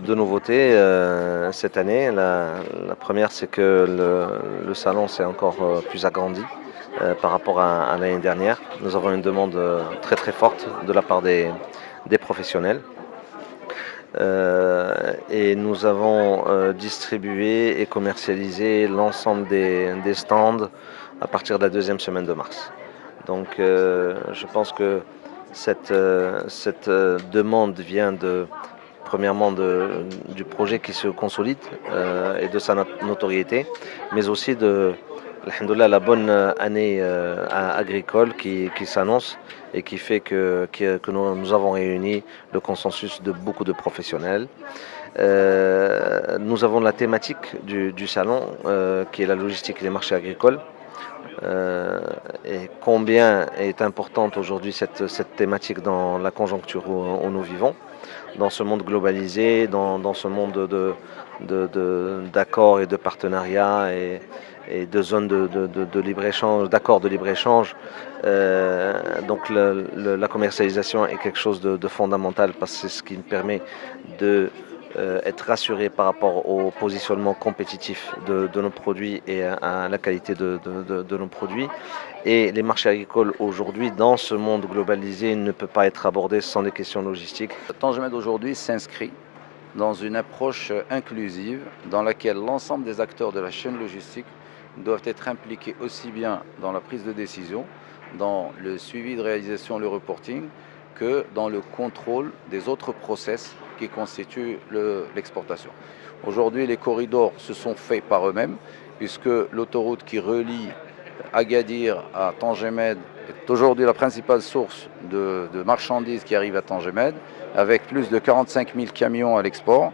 de nouveautés cette année. La première, c'est que le salon s'est encore plus agrandi par rapport à l'année dernière. Nous avons une demande très très forte de la part des professionnels. Et nous avons distribué et commercialisé l'ensemble des stands à partir de la deuxième semaine de mars. Donc je pense que cette demande vient premièrement du projet qui se consolide et de sa notoriété, mais aussi alhamdoulilah, la bonne année agricole qui s'annonce et qui fait que nous avons réuni le consensus de beaucoup de professionnels. Nous avons la thématique du salon qui est la logistique et les marchés agricoles. Et combien est importante aujourd'hui cette thématique dans la conjoncture où nous vivons, dans ce monde globalisé, dans ce monde d'accords et de partenariats et de zones de libre-échange, d'accords de libre-échange. Donc la commercialisation est quelque chose de fondamental parce que c'est ce qui nous permet de être rassuré par rapport au positionnement compétitif de nos produits et à la qualité de nos produits. Et les marchés agricoles aujourd'hui, dans ce monde globalisé, ne peuvent pas être abordés sans des questions logistiques. Tangemed aujourd'hui s'inscrit dans une approche inclusive dans laquelle l'ensemble des acteurs de la chaîne logistique doivent être impliqués aussi bien dans la prise de décision, dans le suivi de réalisation, le reporting, que dans le contrôle des autres process qui constituent l'exportation. Aujourd'hui, les corridors se sont faits par eux-mêmes, puisque l'autoroute qui relie Agadir à Tangemed est aujourd'hui la principale source de marchandises qui arrivent à Tangemed, avec plus de 45 000 camions à l'export.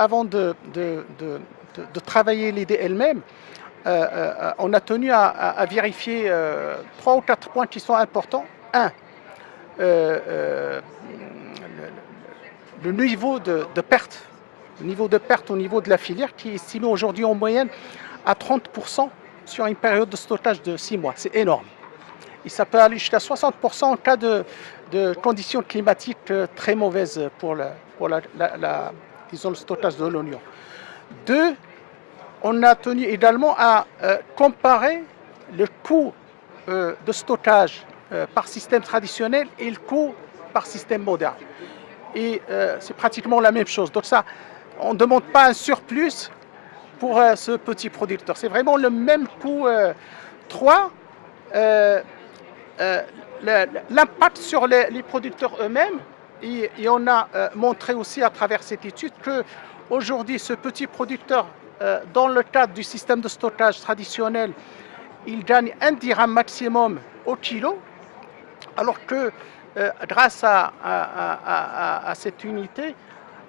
Avant de travailler l'idée elle-même, on a tenu à vérifier 3 ou 4 points qui sont importants. Un, le niveau de perte, le niveau de perte au niveau de la filière qui est estimé aujourd'hui en moyenne à 30% sur une période de stockage de 6 mois. C'est énorme. Et ça peut aller jusqu'à 60% en cas de conditions climatiques très mauvaises pour disons, le stockage de l'oignon. Deux, on a tenu également à comparer le coût de stockage par système traditionnel et le coût par système moderne. Et c'est pratiquement la même chose. Donc ça, on ne demande pas un surplus pour ce petit producteur. C'est vraiment le même coût. Trois, l'impact sur les producteurs eux-mêmes. Et on a montré aussi à travers cette étude qu'aujourd'hui, ce petit producteur, dans le cadre du système de stockage traditionnel, il gagne 1 dirham maximum au kilo, alors que grâce à cette unité,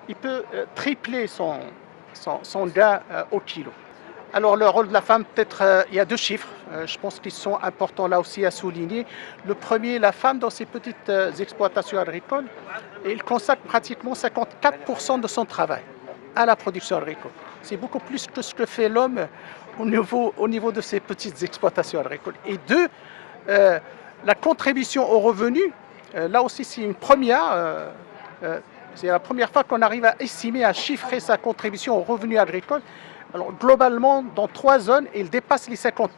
il peut tripler son gain au kilo. Alors le rôle de la femme, peut-être, il y a 2 chiffres, je pense qu'ils sont importants là aussi à souligner. Le premier, la femme dans ces petites exploitations agricoles, elle consacre pratiquement 54% de son travail à la production agricole. C'est beaucoup plus que ce que fait l'homme au niveau de ces petites exploitations agricoles. Et 2, la contribution aux revenus, là aussi c'est une première, c'est la première fois qu'on arrive à estimer, à chiffrer sa contribution aux revenus agricoles. Alors globalement, dans 3 zones, il dépasse les 50%.